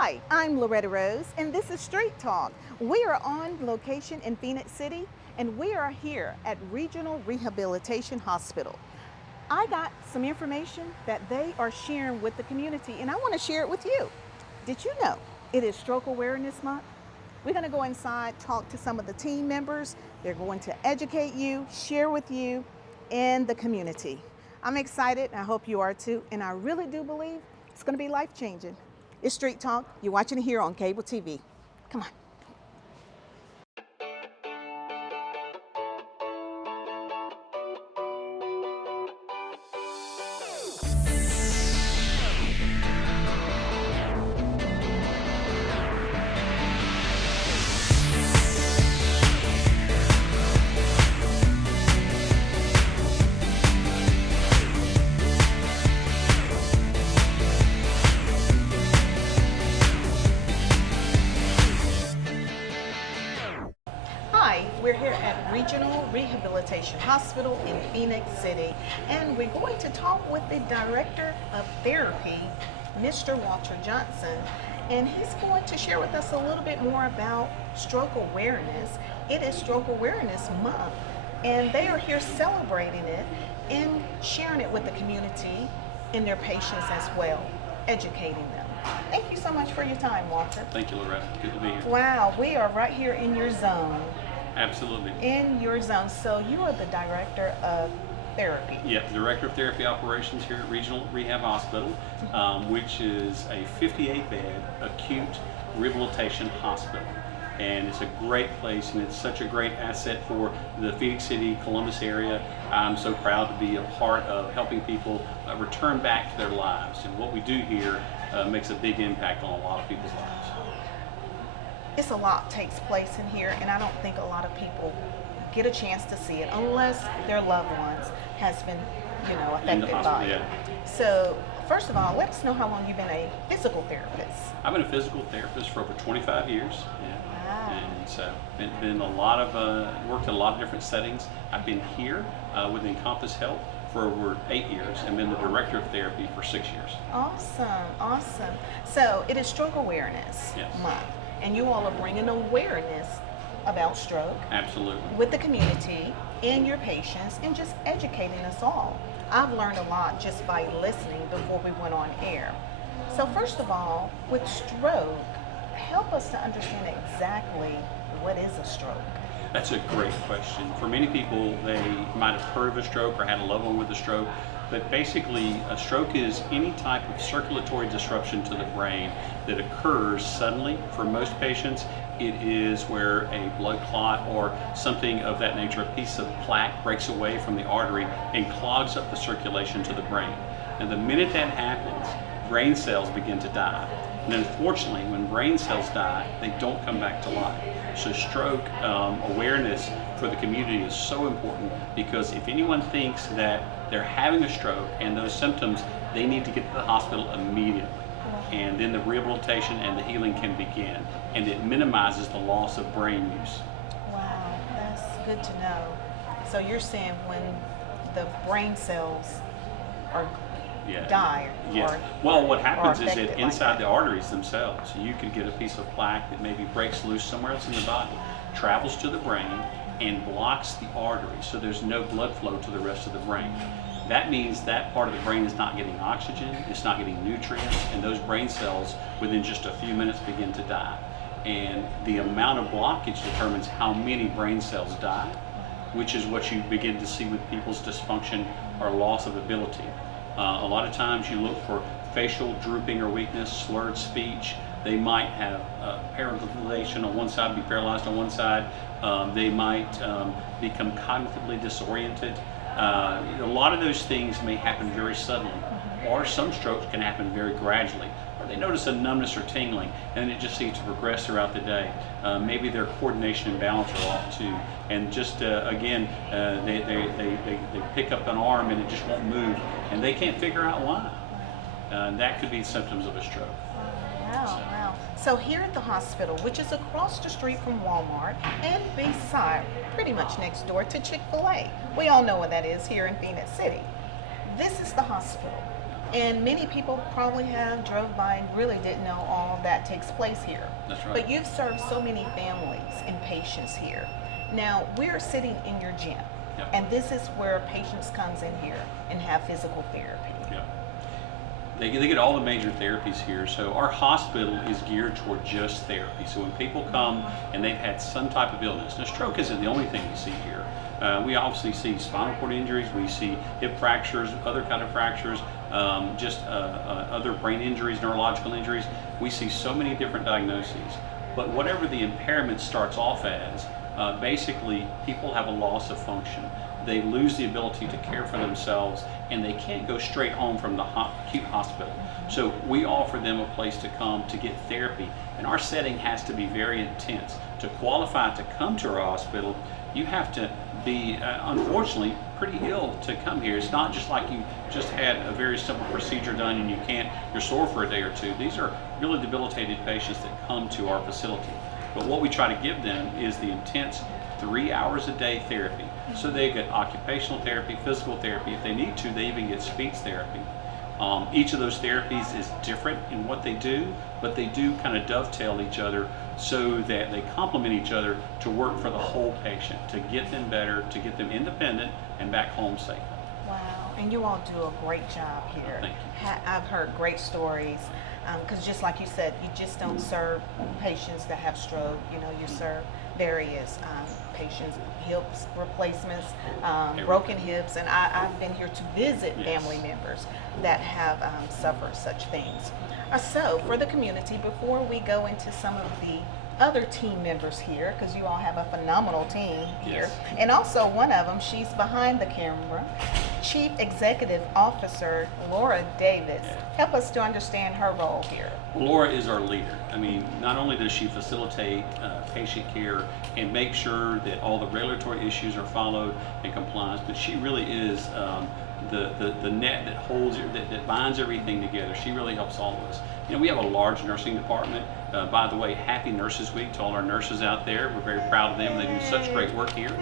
Hi, I'm Loretta Rose, and this is Street Talk. We are on location in Phoenix City, and we are here at Regional Rehabilitation Hospital. I got some information that they are sharing with the community, and I want to share it with you. Did you know it is Stroke Awareness Month? We're going to go inside, talk to some of the team members. They're going to educate you, share with you, and the community. I'm excited, and I hope you are too, and I really do believe it's going to be life-changing. It's Street Talk. You're watching it here on cable TV. Come on. Hi, we're here at Regional Rehabilitation Hospital in Phoenix City, and we're going to talk with the Director of Therapy, Mr. Walter Johnson, and he's going to share with us a little bit more about stroke awareness. It is Stroke Awareness Month, and they are here celebrating it and sharing it with the community and their patients as well, educating them. Thank you so much for your time, Walter. Thank you, Loretta. Good to be here. Wow, we are right here in your zone. Absolutely. In your zone. So you are the Director of Therapy. Yeah, Director of Therapy Operations here at Regional Rehab Hospital, which is a 58-bed acute rehabilitation hospital. And it's a great place, and it's such a great asset for the Phoenix City, Columbus area. I'm so proud to be a part of helping people return back to their lives. And what we do here makes a big impact on a lot of people's lives. It's a lot takes place in here, and I don't think a lot of people get a chance to see it unless their loved ones has been, affected by it. Yeah. So, first of all, let us know how long you've been a physical therapist. I've been a physical therapist for over 25 years. Yeah. Wow. And so been a lot of worked in a lot of different settings. I've been here with Encompass Health for over 8 years and been the Director of Therapy for 6 years. Awesome. So it is Stroke Awareness Month, and you all are bringing awareness about stroke. Absolutely. With the community and your patients, and just educating us all. I've learned a lot just by listening before we went on air. So first of all, with stroke, help us to understand exactly what is a stroke. That's a great question. For many people, they might have heard of a stroke or had a loved one with a stroke, but basically a stroke is any type of circulatory disruption to the brain that occurs suddenly. For most patients, it is where a blood clot or something of that nature, a piece of plaque, breaks away from the artery and clogs up the circulation to the brain. And the minute that happens, brain cells begin to die. And unfortunately, when brain cells die, they don't come back to life. So stroke awareness for the community is so important, because if anyone thinks that they're having a stroke and those symptoms, they need to get to the hospital immediately. And then the rehabilitation and the healing can begin, and it minimizes the loss of brain use. Wow, that's good to know. So you're saying when the brain cells are die? Yes. Well, what happens is that like inside the arteries themselves, you could get a piece of plaque that maybe breaks loose somewhere else in the body, travels to the brain, and blocks the artery, so there's no blood flow to the rest of the brain. That means that part of the brain is not getting oxygen, it's not getting nutrients, and those brain cells within just a few minutes begin to die. And the amount of blockage determines how many brain cells die, which is what you begin to see with people's dysfunction or loss of ability. A lot of times you look for facial drooping or weakness, slurred speech. They might have paralyzation on one side, be paralyzed on one side. They might become cognitively disoriented. A lot of those things may happen very suddenly, or some strokes can happen very gradually. Or they notice a numbness or tingling, and it just seems to progress throughout the day. Maybe their coordination and balance are off too, and just again, they pick up an arm and it just won't move, and they can't figure out why. That could be symptoms of a stroke. Wow. So here at the hospital, which is across the street from Walmart and beside, pretty much next door to Chick-fil-A. We all know what that is here in Phoenix City. This is the hospital. And many people probably have drove by and really didn't know all that takes place here. That's right. But you've served so many families and patients here. Now we're sitting in your gym, Yep. and this is where patients comes in here and have physical therapy. Yeah. They get all the major therapies here. So our hospital is geared toward just therapy. So when people come and they've had some type of illness, now stroke isn't the only thing we see here. We obviously see spinal cord injuries, we see hip fractures, other kind of fractures, other brain injuries, neurological injuries. We see so many different diagnoses. But whatever the impairment starts off as, basically people have a loss of function. They lose the ability to care for themselves, and they can't go straight home from the acute hospital. So we offer them a place to come to get therapy, and our setting has to be very intense. To qualify to come to our hospital, you have to be, unfortunately, pretty ill to come here. It's not just like you just had a very simple procedure done and you're sore for a day or two. These are really debilitated patients that come to our facility. But what we try to give them is the intense 3 hours a day therapy. So they get occupational therapy, physical therapy. If they need to, they even get speech therapy. Each of those therapies is different in what they do, but they do kind of dovetail each other so that they complement each other to work for the whole patient, to get them better, to get them independent and back home safely. Wow, and you all do a great job here. Thank you. I've heard great stories, because just like you said, you just don't serve patients that have stroke. You serve various patients, hips replacements, broken hips, and I've been here to visit Yes. family members that have suffered such things. So for the community, before we go into some of the other team members here, because you all have a phenomenal team here, Yes. and also one of them, she's behind the camera, Chief Executive Officer Laura Davis. Yeah. Help us to understand her role here. Laura is our leader. I mean, not only does she facilitate patient care and make sure that all the regulatory issues are followed and compliance, but she really is the net that holds, that binds everything together. She really helps all of us. We have a large nursing department. By the way, Happy Nurses Week to all our nurses out there. We're very proud of them. They do such great work here.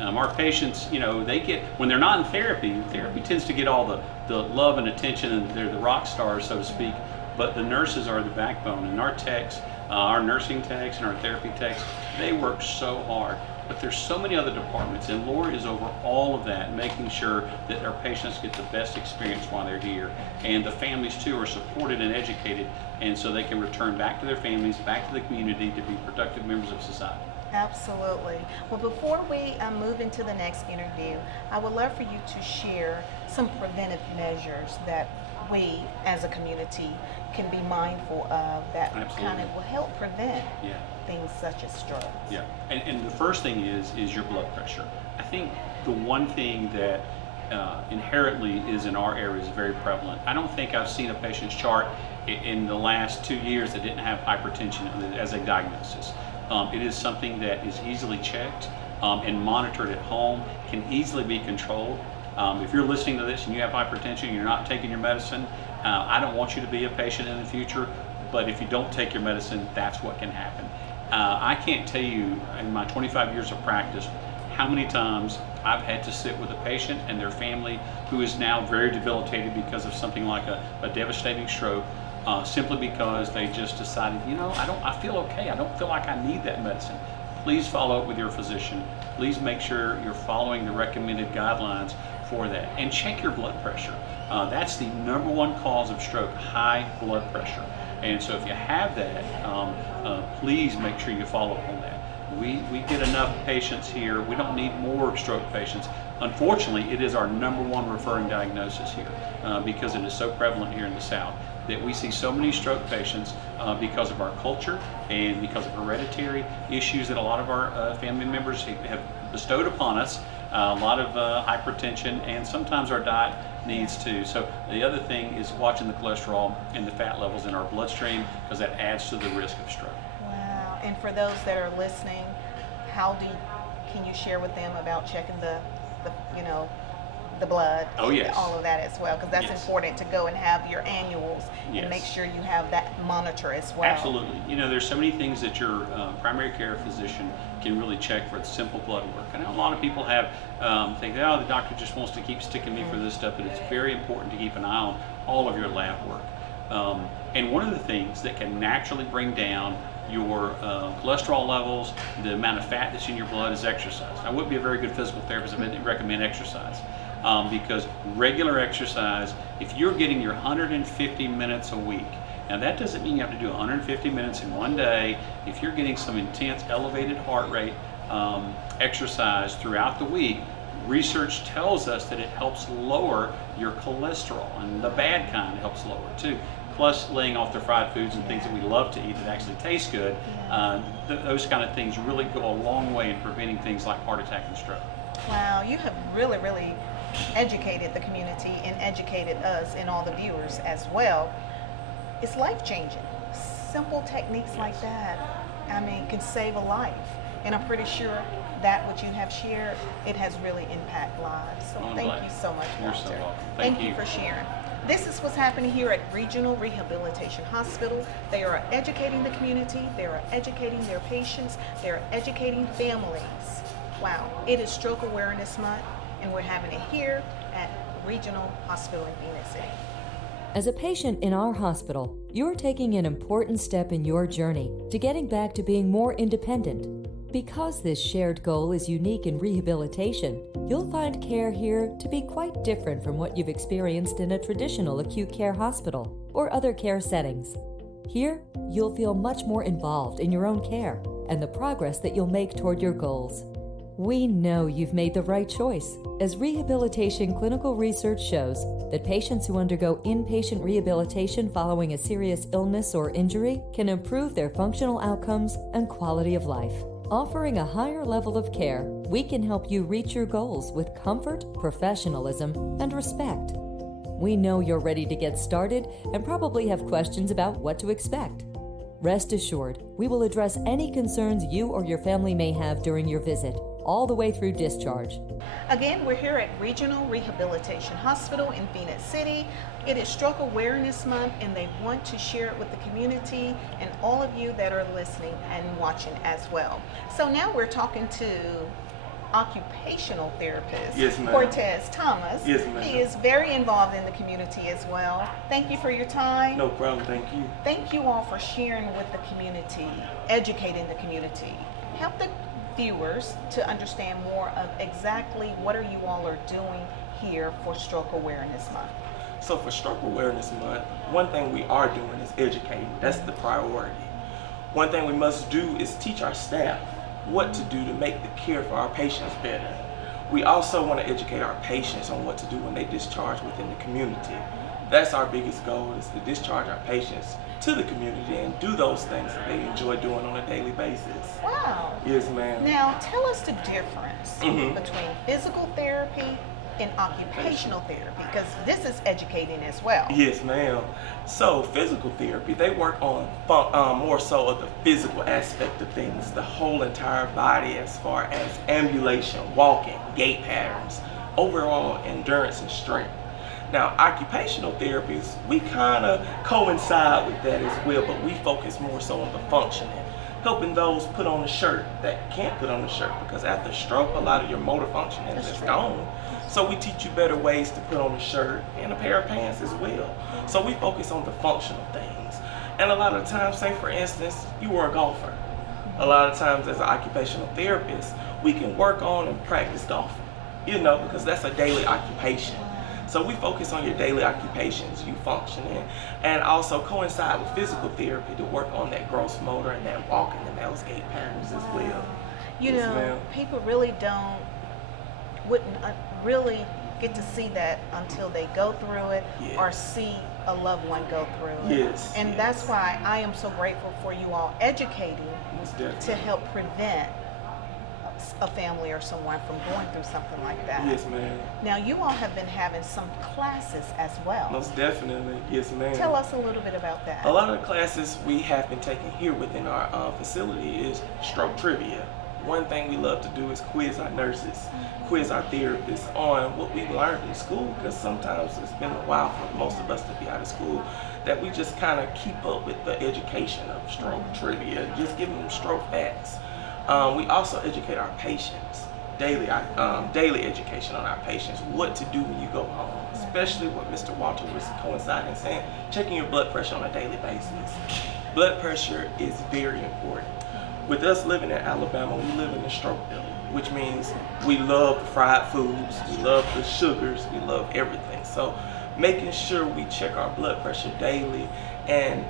Our patients, they get, when they're not in therapy tends to get all the love and attention, and they're the rock stars, so to speak. But the nurses are the backbone, and our techs, our nursing techs and our therapy techs, they work so hard. But there's so many other departments, and Laura is over all of that, making sure that our patients get the best experience while they're here. And the families too are supported and educated, and so they can return back to their families, back to the community, to be productive members of society. Absolutely. Well, before we move into the next interview, I would love for you to share some preventive measures that we as a community can be mindful of that Absolutely. kind of will help prevent Yeah. things such as stroke. Yeah, and the first thing is your blood pressure. I think the one thing that inherently is in our area is very prevalent. I don't think I've seen a patient's chart in the last 2 years that didn't have hypertension as a diagnosis. It is something that is easily checked and monitored at home, can easily be controlled. If you're listening to this and you have hypertension and you're not taking your medicine, I don't want you to be a patient in the future, but if you don't take your medicine, that's what can happen. I can't tell you in my 25 years of practice how many times I've had to sit with a patient and their family who is now very debilitated because of something like a devastating stroke, simply because they just decided, I feel okay. I don't feel like I need that medicine. Please follow up with your physician. Please make sure you're following the recommended guidelines for that, and check your blood pressure. That's the number one cause of stroke, high blood pressure. And so if you have that, please make sure you follow up on that. We get enough patients here. We don't need more stroke patients. Unfortunately, it is our number one referring diagnosis here because it is so prevalent here in the South, that we see so many stroke patients because of our culture and because of hereditary issues that a lot of our family members have bestowed upon us, a lot of hypertension, and sometimes our diet needs too. So the other thing is watching the cholesterol and the fat levels in our bloodstream, because that adds to the risk of stroke. Wow. And for those that are listening, can you share with them about checking the the blood, Oh, yes. all of that as well, because that's Yes. important to go and have your annuals Yes. and make sure you have that monitor as well. Absolutely. There's so many things that your primary care physician can really check for simple blood work. I know a lot of people have think, oh, the doctor just wants to keep sticking me for this stuff, but it's very important to keep an eye on all of your lab work. And one of the things that can naturally bring down your cholesterol levels, the amount of fat that's in your blood, is exercise. I wouldn't be a very good physical therapist if I didn't recommend exercise. Because regular exercise, if you're getting your 150 minutes a week, now that doesn't mean you have to do 150 minutes in one day. If you're getting some intense elevated heart rate exercise throughout the week, research tells us that it helps lower your cholesterol, and the bad kind helps lower too. Plus, laying off the fried foods and things that we love to eat that actually taste good, those kind of things really go a long way in preventing things like heart attack and stroke. Wow, you have really, really educated the community and educated us and all the viewers as well. It's life-changing. Simple techniques like that, can save a life. And I'm pretty sure that what you have shared, it has really impacted lives. So I'm thank glad. you so much, You're Walter. so welcome. Thank you for sharing. This is what's happening here at Regional Rehabilitation Hospital. They are educating the community, they are educating their patients, they are educating families. Wow, it is Stroke Awareness Month, and we're having it here at Regional Hospital in Phoenix City. As a patient in our hospital, you're taking an important step in your journey to getting back to being more independent. Because this shared goal is unique in rehabilitation, you'll find care here to be quite different from what you've experienced in a traditional acute care hospital or other care settings. Here, you'll feel much more involved in your own care and the progress that you'll make toward your goals. We know you've made the right choice, as rehabilitation clinical research shows that patients who undergo inpatient rehabilitation following a serious illness or injury can improve their functional outcomes and quality of life. Offering a higher level of care, we can help you reach your goals with comfort, professionalism, and respect. We know you're ready to get started and probably have questions about what to expect. Rest assured, we will address any concerns you or your family may have during your visit, all the way through discharge. Again, we're here at Regional Rehabilitation Hospital in Phoenix City. It is Stroke Awareness Month, and they want to share it with the community and all of you that are listening and watching as well. So now we're talking to occupational therapist, Yes, ma'am. Cortez Thomas. Yes, ma'am. He is very involved in the community as well. Thank you for your time. No problem, thank you. Thank you all for sharing with the community, educating the community. Help the viewers to understand more of exactly what are you all are doing here for Stroke Awareness Month. So for Stroke Awareness Month, one thing we are doing is educating. That's the priority. One thing we must do is teach our staff what to do to make the care for our patients better. We also want to educate our patients on what to do when they discharge within the community. That's our biggest goal, is to discharge our patients to the community and do those things that they enjoy doing on a daily basis. Wow. Yes, ma'am. Now tell us the difference Mhm. between physical therapy and occupational therapy, because this is educating as well. Yes, ma'am. So physical therapy, they work on more so of the physical aspect of things, the whole entire body, as far as ambulation, walking, gait patterns, overall endurance and strength. Now, occupational therapies, we kind of coincide with that as well, but we focus more so on the functioning, helping those put on a shirt that can't put on a shirt, because after stroke, a lot of your motor functioning is gone. So we teach you better ways to put on a shirt and a pair of pants as well. So we focus on the functional things. And a lot of times, say for instance, you were a golfer. A lot of times as an occupational therapist, we can work on and practice golf, because that's a daily occupation. So we focus on your daily occupations, you functioning, and also coincide with physical therapy to work on that gross motor and that walking and those gait patterns as well. You Yes, know, ma'am. people really wouldn't really get to see that until they go through it Yes. or see a loved one go through it. Yes, And yes. that's why I am so grateful for you all educating Most definitely. to help prevent a family or someone from going through something like that. Yes, ma'am. Now, you all have been having some classes as well. Most definitely. Yes, ma'am. Tell us a little bit about that. A lot of the classes we have been taking here within our facility is stroke trivia. one thing we love to do is quiz our nurses, quiz our therapists on what we learned in school, because sometimes it's been a while for most of us to be out of school, that we just kind of keep up with the education of stroke trivia, just giving them stroke facts. We also educate our patients, daily education on our patients, what to do when you go home, especially what Mr. Walter was coinciding saying, checking your blood pressure on a daily basis. Blood pressure is very important. With us living in Alabama, we live in the stroke village, which means we love the fried foods, we love the sugars, we love everything. So making sure we check our blood pressure daily and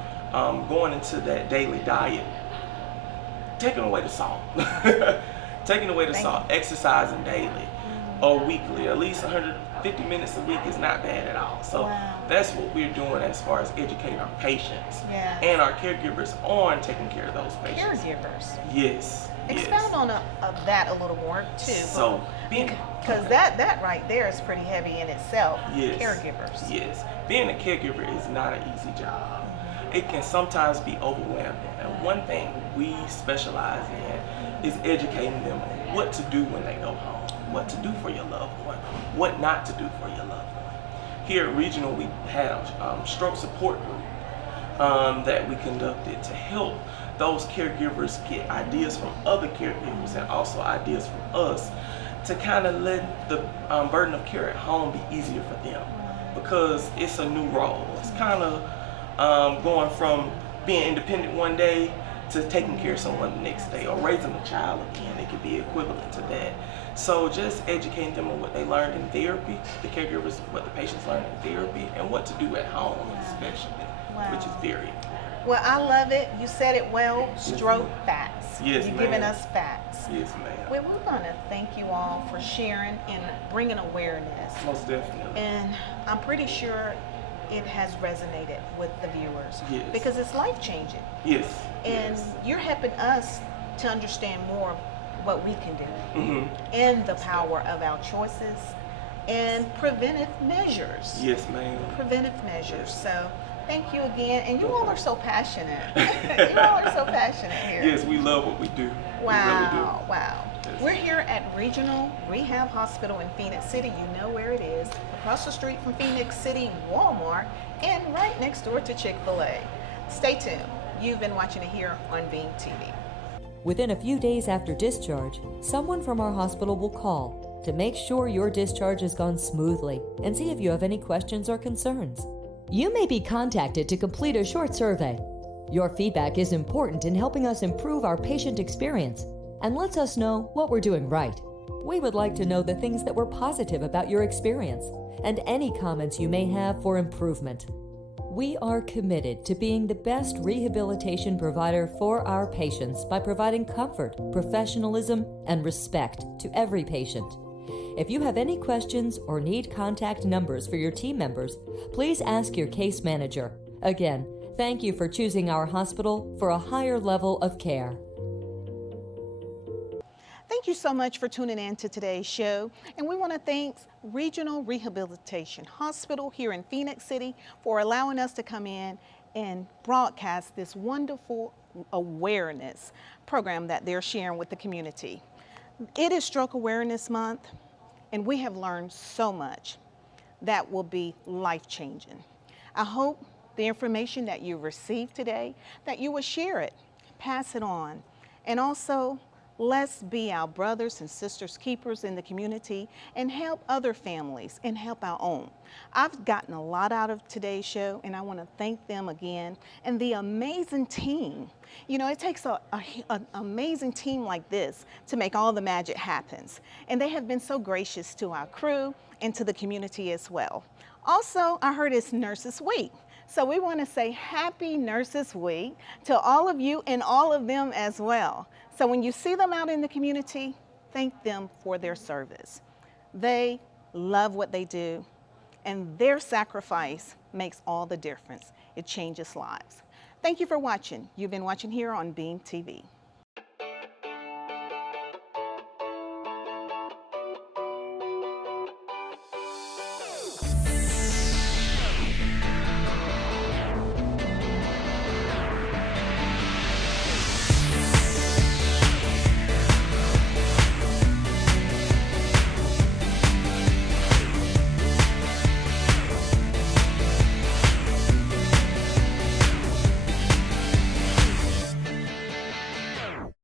going into that daily diet, taking away the salt, exercising daily or weekly, at least 150 minutes a week is not bad at all. So that's what we're doing as far as educating our patients and our caregivers on taking care of those patients. Caregivers. Yes. Expound on that a little more too. So because that right there is pretty heavy in itself. Yes. Caregivers. Yes. Being a caregiver is not an easy job. It can sometimes be overwhelming. And one thing we specialize in is educating them on what to do when they go home, what to do for your loved one, what not to do for your loved one. Here at Regional, we had a stroke support group that we conducted to help those caregivers get ideas from other caregivers and also ideas from us to kind of let the burden of care at home be easier for them, because it's a new role. It's kind of going from being independent one day to taking care of someone the next day, or raising a child again. It could be equivalent to that. So just educating them on what they learned in therapy, the caregivers, what the patients learned in therapy, and what to do at home especially, which is very important. Well, I love it. You said it well. Stroke facts. Yes, You're ma'am. giving us facts. Yes, ma'am. Well, we're going to thank you all for sharing and bringing awareness. Most definitely. And I'm pretty sure it has resonated with the viewers. Yes. Because it's life-changing. Yes. And yes. you're helping us to understand more what we can do Mm-hmm. and the power of our choices and preventive measures. Yes, ma'am. Preventive measures. So thank you again. And you all are so passionate. You all are so passionate here. Yes, we love what we do. Wow, We really do. wow. Yes. We're here at Regional Rehab Hospital in Phoenix City. You know where it is. Across the street from Phoenix City Walmart and right next door to Chick-fil-A. Stay tuned. You've been watching it here on Beam TV. Within a few days after discharge, someone from our hospital will call to make sure your discharge has gone smoothly and see if you have any questions or concerns. You may be contacted to complete a short survey. Your feedback is important in helping us improve our patient experience and lets us know what we're doing right. We would like to know the things that were positive about your experience and any comments you may have for improvement. We are committed to being the best rehabilitation provider for our patients by providing comfort, professionalism, and respect to every patient. If you have any questions or need contact numbers for your team members, please ask your case manager. Again, thank you for choosing our hospital for a higher level of care. Thank you so much for tuning in to today's show. And we want to thank Regional Rehabilitation Hospital here in Phoenix City for allowing us to come in and broadcast this wonderful awareness program that they're sharing with the community. It is Stroke Awareness Month, and we have learned so much that will be life-changing. I hope the information that you received today, that you will share it, pass it on, and also let's be our brothers and sisters keepers in the community and help other families and help our own. I've gotten a lot out of today's show, and I want to thank them again and the amazing team. You know, it takes an amazing team like this to make all the magic happen. And they have been so gracious to our crew and to the community as well. Also, I heard it's Nurses Week. So we want to say Happy Nurses Week to all of you and all of them as well. So when you see them out in the community, thank them for their service. They love what they do, and their sacrifice makes all the difference. It changes lives. Thank you for watching. You've been watching here on Beam TV.